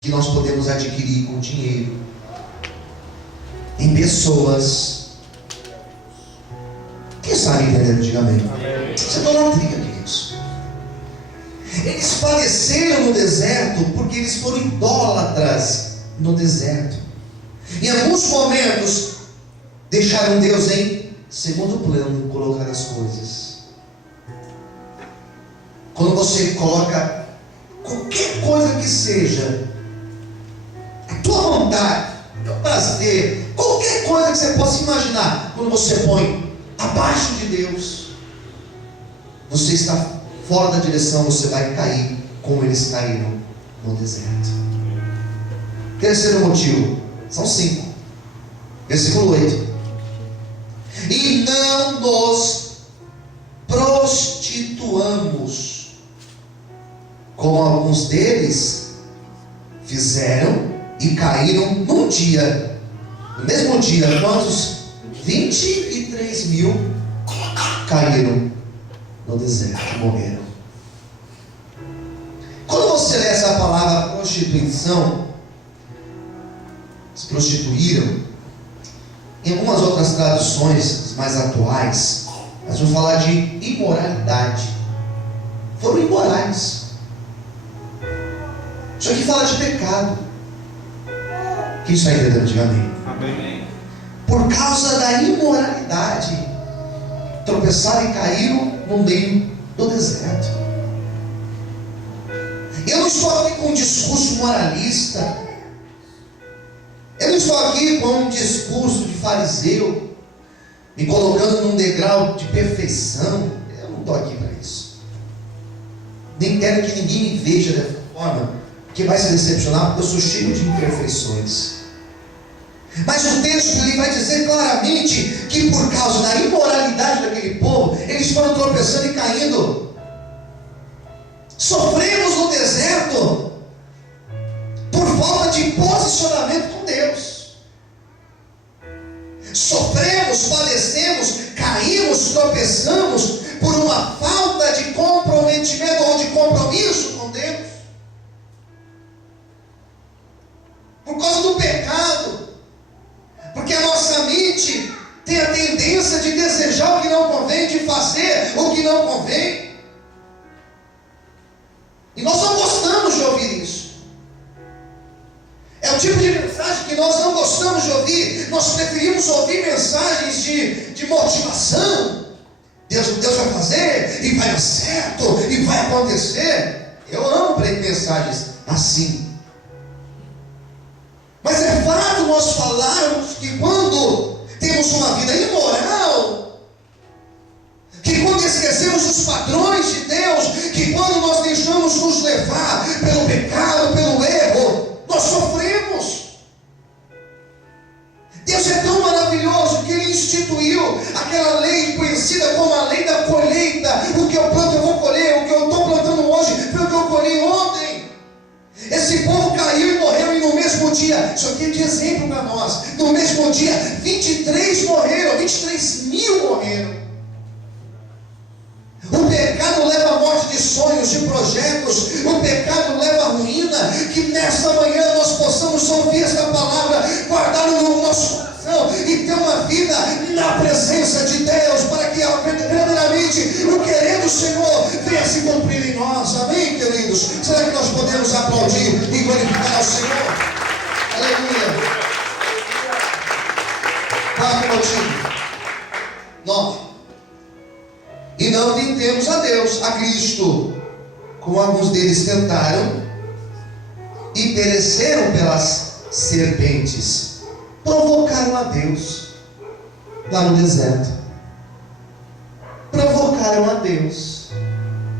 que nós podemos adquirir com dinheiro, em pessoas. Quem sabe entender? Diga amém. Isso é idolatria, queridos. Eles faleceram no deserto porque eles foram idólatras no deserto. Em alguns momentos deixaram Deus em segundo plano, colocar as coisas. Quando você coloca qualquer coisa que seja, a tua vontade, o teu prazer, qualquer coisa que você possa imaginar, quando você põe abaixo de Deus, você está fora da direção, você vai cair como eles caíram no deserto. Terceiro motivo, são 5. Versículo 8. E não nos prostituamos, como alguns deles fizeram e caíram num dia. No mesmo dia, quantos? 23.000 caíram no deserto, morreram. Quando você lê essa palavra prostituição, se prostituíram, em algumas outras traduções mais atuais, nós vamos falar de imoralidade. Foram imorais. Isso aqui fala de pecado. Quem está entendendo? Diga amém. Amém. Por causa da imoralidade, tropeçaram e caíram no meio do deserto. Eu não estou aqui com um discurso moralista. Eu não estou aqui com um discurso de fariseu, me colocando num degrau de perfeição. Eu não estou aqui para isso. Nem quero que ninguém me veja dessa forma, porque vai se decepcionar, porque eu sou cheio de imperfeições. Mas o texto ele vai dizer claramente que por causa da imoralidade daquele povo, eles foram tropeçando e caindo. Sofremos no deserto por falta de posicionamento com Deus. Sofremos, padecemos, caímos, tropeçamos por uma falta de comprometimento ou de compromisso com Deus. Por causa do pecado. Porque a nossa mente tem a tendência de desejar o que não convém, de fazer o que não convém. E nós não gostamos de ouvir isso. É o tipo de mensagem que nós não gostamos de ouvir. Nós preferimos ouvir mensagens de motivação. Deus vai fazer, e vai dar certo, e vai acontecer. Eu amo mensagens assim. Mas é fato nós falarmos que quando temos uma vida imoral, que quando esquecemos os padrões de Deus, que quando nós deixamos nos levar pelo pecado, pelo erro, nós sofremos. Deus é tão maravilhoso que Ele instituiu aquela lei conhecida como a lei da colheita. O que eu planto eu vou colher, o que eu estou plantando hoje foi o que eu colhi ontem. Esse povo caiu e morreu, e no mesmo dia, isso aqui é de exemplo para nós, no mesmo dia 23 morreram, 23.000 morreram. O pecado leva à morte de sonhos, de projetos. O pecado leva à ruína. Que nesta manhã nós possamos ouvir esta palavra, guardar no nosso coração e ter uma vida na presença de Deus, para que verdadeiramente o querer do Senhor venha se cumprir em nós. Amém, queridos? Será que nós podemos aplaudir e glorificar ao Senhor? Aleluia. Quarto motivo. 9. E não tentemos a Deus, a Cristo, como alguns deles tentaram e pereceram pelas serpentes. Provocaram a Deus lá no deserto. Provocaram a Deus.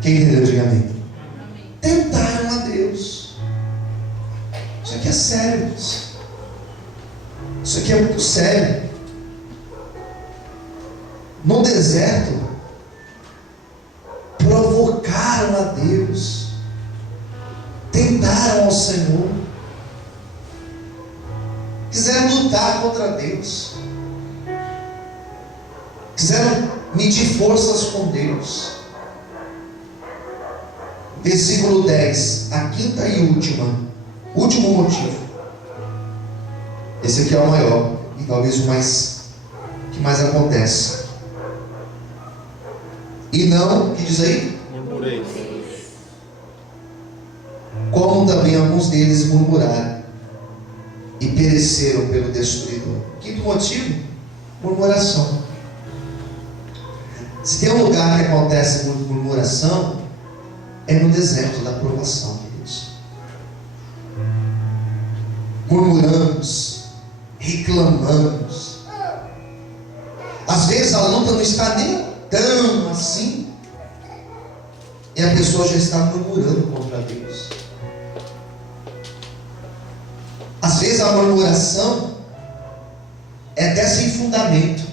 Quem entendeu, diga amém. Tentaram a Deus. Isso aqui é sério. Isso aqui é muito sério. No deserto, provocaram a Deus, tentaram ao Senhor, quiseram lutar contra Deus, quiseram medir forças com Deus. Versículo 10, a quinta e última, Último motivo. Esse aqui é o maior e talvez o que mais acontece. E não, o que diz aí? Murmureis. Como também alguns deles murmuraram e pereceram pelo destruidor. Quinto motivo, murmuração. Se tem um lugar que acontece murmuração, é no deserto da provação, queridos. Murmuramos, reclamamos. Às vezes a luta não está nem tão assim, e a pessoa já está murmurando contra Deus. Às vezes a murmuração é até sem fundamento.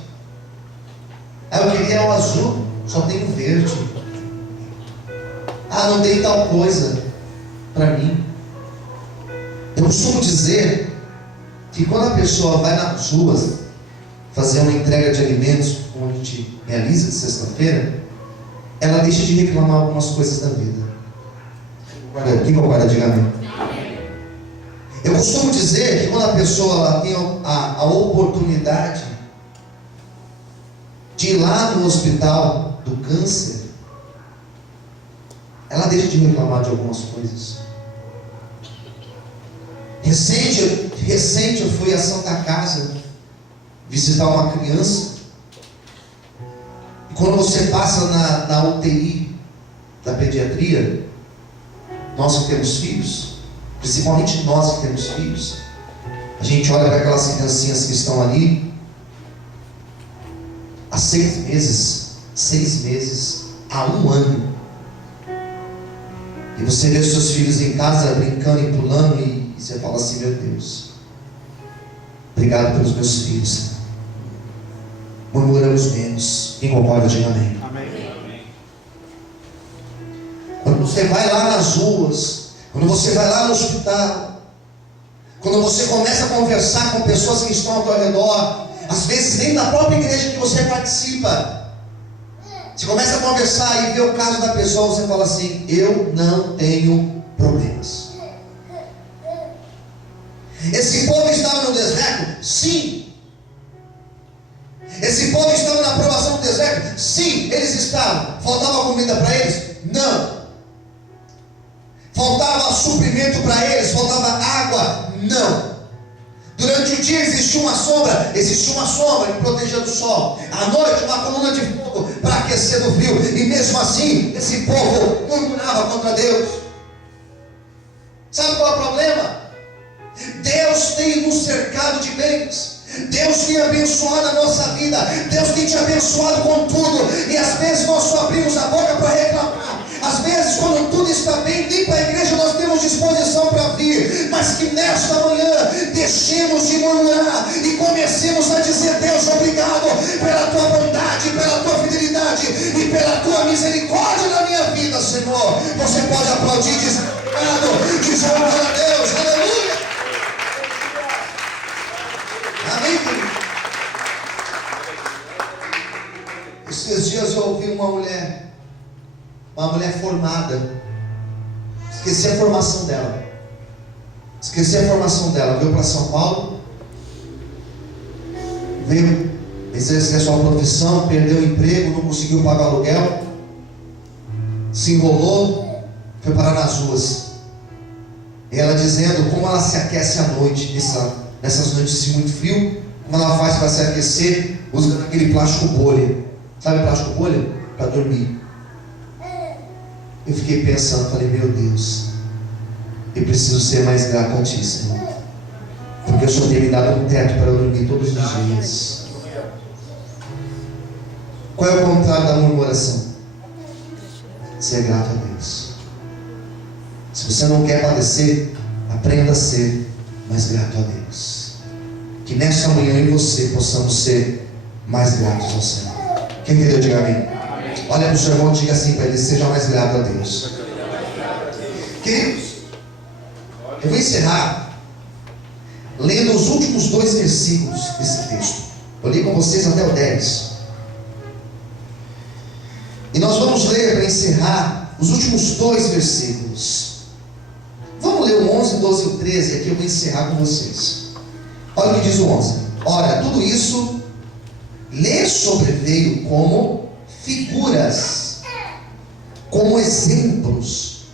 Eu queria o azul, só tem o verde. Não tem tal coisa para mim. Eu costumo dizer que quando a pessoa vai nas ruas fazer uma entrega de alimentos, como a gente realiza de sexta-feira, ela deixa de reclamar algumas coisas da vida. Quem concorda, diga amém. Eu costumo dizer que quando a pessoa ela tem a oportunidade de ir lá no hospital do câncer, ela deixa de reclamar de algumas coisas. Recente eu fui à Santa Casa visitar uma criança, e quando você passa na UTI da pediatria, nós que temos filhos, principalmente nós que temos filhos, a gente olha para aquelas criancinhas que estão ali há 6 meses, há 1 ano, e você vê os seus filhos em casa brincando e pulando, e você fala assim: meu Deus, obrigado pelos meus filhos. Murmuramos menos. Quem concorda, diga amém. Amém. Quando você vai lá nas ruas, quando você vai lá no hospital, quando você começa a conversar com pessoas que estão ao teu redor, às vezes nem da própria igreja que você participa, você começa a conversar e vê o caso da pessoa, você fala assim: eu não tenho problemas. Esse povo estava no deserto? Sim. Esse povo estava na provação do deserto? Sim, eles estavam. Faltava comida para eles? Não. Faltava suprimento para eles? Faltava água? Não. Durante o dia existia uma sombra que protegia do sol. À noite uma coluna de fogo para aquecer do frio. E mesmo assim esse povo murmurava contra Deus. Sabe qual é o problema? Deus tem nos cercado de bens. Deus tem abençoado a nossa vida. Deus tem te abençoado com tudo. E às vezes nós só abrimos a boca para reclamar. Às vezes quando tudo está bem, nem para a igreja nós temos disposição para vir. Mas que nesta manhã deixemos de murmurar e comecemos a dizer: Deus, obrigado pela tua bondade, pela tua fidelidade e pela tua misericórdia na minha vida, Senhor. Você pode aplaudir e dizer obrigado, dizer glória a Deus, aleluia. Amém, querido? Esses dias eu ouvi uma mulher formada, esqueci a formação dela, veio para São Paulo, veio exercer a sua profissão, perdeu o emprego, não conseguiu pagar aluguel, se enrolou, foi parar nas ruas. E ela dizendo como ela se aquece à noite, nessas noites de muito frio, como ela faz para se aquecer, usando aquele plástico bolha. Sabe plástico bolha? Para dormir. Eu fiquei pensando, falei: meu Deus, eu preciso ser mais grato a ti, Senhor, porque o Senhor tem me dado um teto para eu dormir todos os dias. Qual é o contrário da murmuração? Ser grato a Deus. Se você não quer padecer, aprenda a ser mais grato a Deus. Que nesta manhã eu e você possamos ser mais gratos ao Senhor. Quem entendeu, diga amém. Olha para o seu irmão e diga assim para ele: seja mais grato a Deus. Queridos, eu vou encerrar lendo os últimos 2 versículos desse texto. Eu li com vocês até o 10. E nós vamos ler, para encerrar, os últimos 2 versículos. Vamos ler o 11 11, 12 e o 13, aqui eu vou encerrar com vocês. Olha o que diz o 11. Ora, tudo isso lhe sobreveio como figuras, como exemplos,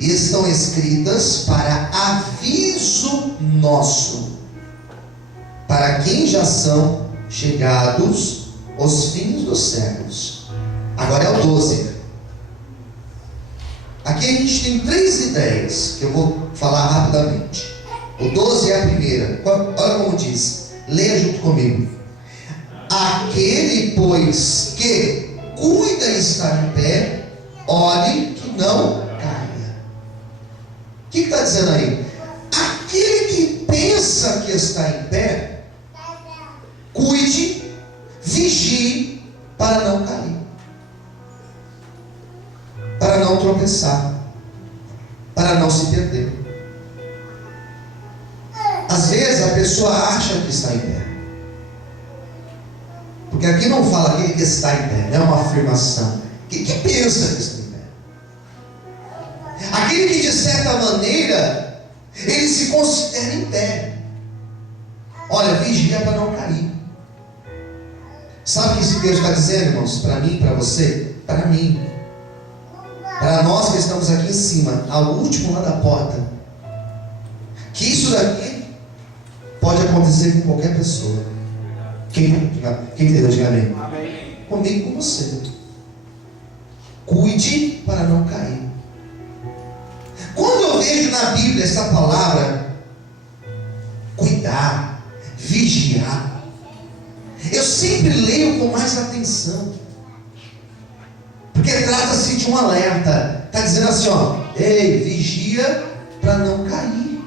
e estão escritas para aviso nosso, para quem já são chegados os fins dos séculos. Agora é o 12. Aqui a gente tem 3 ideias que eu vou falar rapidamente. O 12 é a primeira. Olha como diz. Leia junto comigo. Aquele, pois, que cuida estar em pé, olhe que não caia. O que está dizendo aí? Aquele que pensa que está em pé, cuide, vigie para não cair, para não tropeçar, para não se perder. Às vezes a pessoa acha que está em pé, porque aqui não fala aquele que está em pé, não é uma afirmação. Que pensa que está em pé? Aquele que de certa maneira ele se considera em pé. Olha, vigia para não cair. Sabe o que esse texto está dizendo, irmãos? Para mim, para você, para mim, para nós que estamos aqui em cima, ao último lá da porta, que isso daqui pode acontecer com qualquer pessoa. Quem entendeu? Diga amém. Amém. Comigo, com você. Cuide para não cair. Quando eu vejo na Bíblia essa palavra cuidar, vigiar, eu sempre leio com mais atenção, porque trata-se de um alerta. Está dizendo assim, ó: ei, vigia para não cair.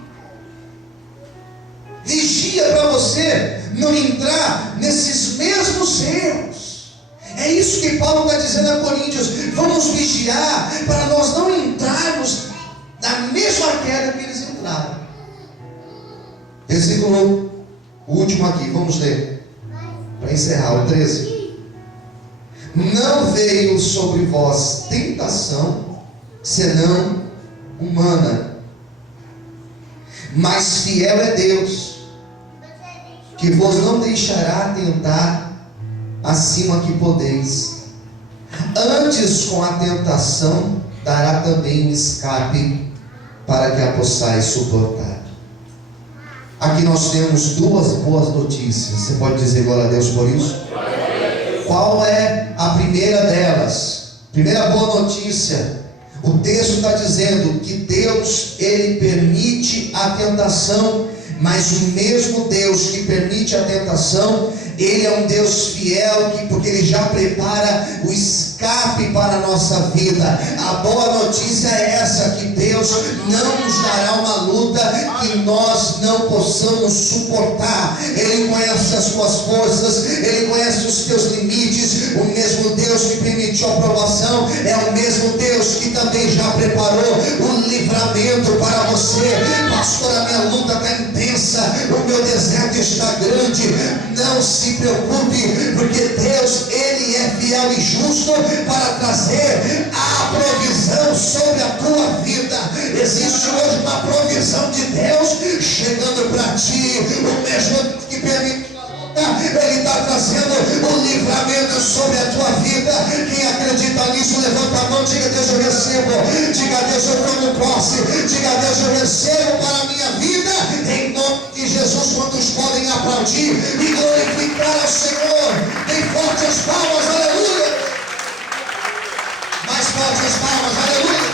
Vigia para você não entrar nesses mesmos erros. É isso que Paulo está dizendo a Coríntios. Vamos vigiar para nós não entrarmos na mesma queda que eles entraram. Versículo último aqui, vamos ler para encerrar, o 13. Não veio sobre vós tentação senão humana, mas fiel é Deus, que vos não deixará tentar acima que podeis. Antes, com a tentação, dará também um escape, para que a possais suportar. Aqui nós temos 2 boas notícias. Você pode dizer glória a Deus por isso? Qual é a primeira delas? Primeira boa notícia: o texto está dizendo que Deus, Ele permite a tentação, mas o mesmo Deus que permite a tentação, Ele é um Deus fiel, porque Ele já prepara o escape para a nossa vida. A boa notícia é essa, que Deus não nos dará uma luta que nós não possamos suportar. Ele conhece as tuas forças, Ele conhece os teus limites. O mesmo Deus que permitiu a provação é o mesmo Deus que também já preparou o livramento para você. Pastor, a minha luta está intensa, o meu deserto está grande. Não se preocupe, porque Deus, Ele é fiel e justo para trazer a provisão sobre a tua vida. Existe hoje uma provisão de Deus chegando para ti. O mesmo que permite, Ele está trazendo o livramento sobre a tua vida. Quem acredita nisso, levanta a mão, diga: Deus, eu recebo. Diga: Deus, eu tomo posse. Diga: Deus, eu recebo para a minha vida. Em nome de Jesus. Quantos podem aplaudir e glorificar ao Senhor? Dê fortes palmas, aleluia. Mais fortes palmas, aleluia.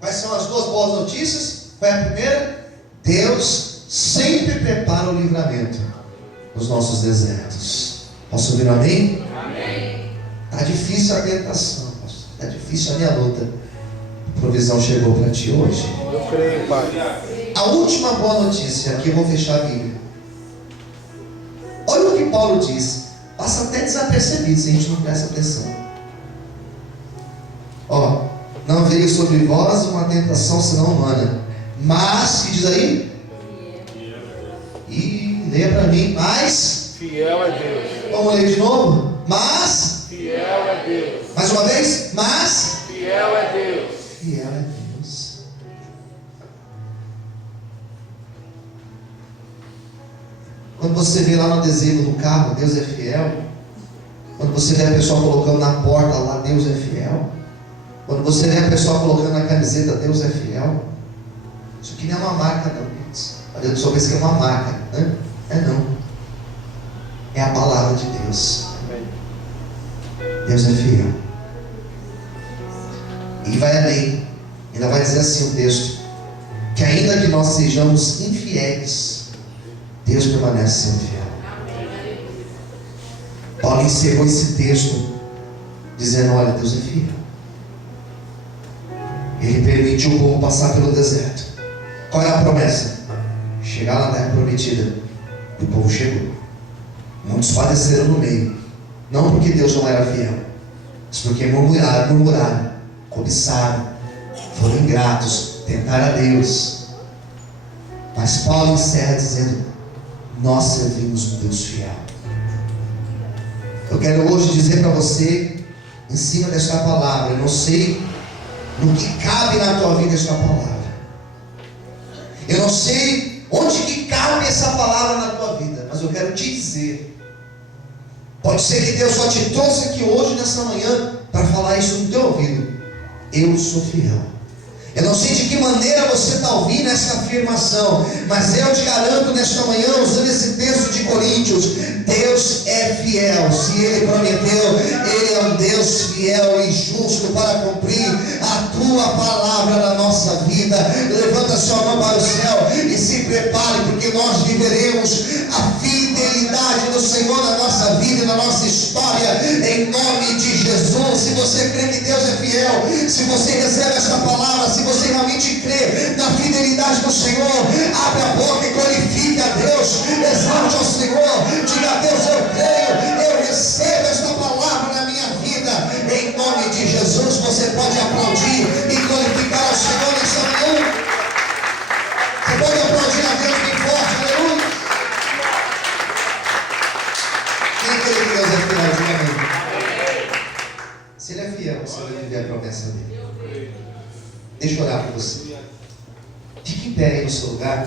Quais são as 2 boas notícias? Qual é a primeira? Deus sempre prepara o livramento nos nossos desertos. Posso ouvir um amém? Amém. Está difícil a tentação, está difícil a minha luta. A provisão chegou para ti hoje. Eu creio, Pai. A última boa notícia, aqui eu vou fechar a Bíblia. Olha o que Paulo diz. Passa até desapercebido se a gente não presta atenção. Ó: não veio sobre vós uma tentação senão humana, mas, que diz aí? E leia para mim: mas fiel é Deus. Vamos ler de novo? Mas fiel é Deus. Mais uma vez, mas fiel é Deus. Fiel é Deus. Quando você vê lá no adesivo do carro, Deus é fiel. Quando você vê a pessoa colocando na porta lá, Deus é fiel. Quando você vê a pessoa colocando na camiseta, Deus é fiel. Isso aqui não é uma marca não. Olha, eu só penso que é uma marca, né? É não. É a palavra de Deus. Deus é fiel. E vai além. Ainda vai dizer assim o texto, que ainda que nós sejamos infiéis, Deus permanece sendo fiel. Paulo encerrou esse texto dizendo: olha, Deus é fiel. Ele permitiu o povo passar pelo deserto. Qual é a promessa? Chegar na terra prometida. E o povo chegou. Muitos padeceram no meio, não porque Deus não era fiel, mas porque murmuraram, cobiçaram, foram ingratos, tentaram a Deus. Mas Paulo encerra dizendo: nós servimos um Deus fiel. Eu quero hoje dizer para você, em cima desta palavra, eu não sei no que cabe na tua vida esta palavra. Eu não sei onde que cabe essa palavra na tua vida, mas eu quero te dizer, pode ser que Deus só te trouxe aqui hoje, nessa manhã, para falar isso no teu ouvido: eu sou fiel. Eu não sei de que maneira você está ouvindo essa afirmação, mas eu te garanto nesta manhã, usando esse texto de Coríntios, Deus é fiel. Se Ele prometeu, Ele é um Deus fiel e justo para cumprir a tua palavra na nossa vida. Levanta sua mão para o céu e se prepare, porque nós viveremos a fidelidade do Senhor na nossa vida e na nossa história, em nome de Jesus. Se você crê que Deus é fiel, se você recebe esta palavra, se você realmente crê na fidelidade do Senhor, abre a boca e glorifique a Deus, exalte ao Senhor, diga a Deus: eu creio, eu recebo esta palavra na minha vida, em nome de Jesus. Você pode aplaudir e glorificar ao Senhor nessa manhã. Você pode aplaudir a Deus bem forte, aleluia. Quem crê que Deus é fiel, diga amém. Se Ele é fiel, você vai viver a promessa dele. Deixa eu orar por você. Fique em pé aí no seu lugar.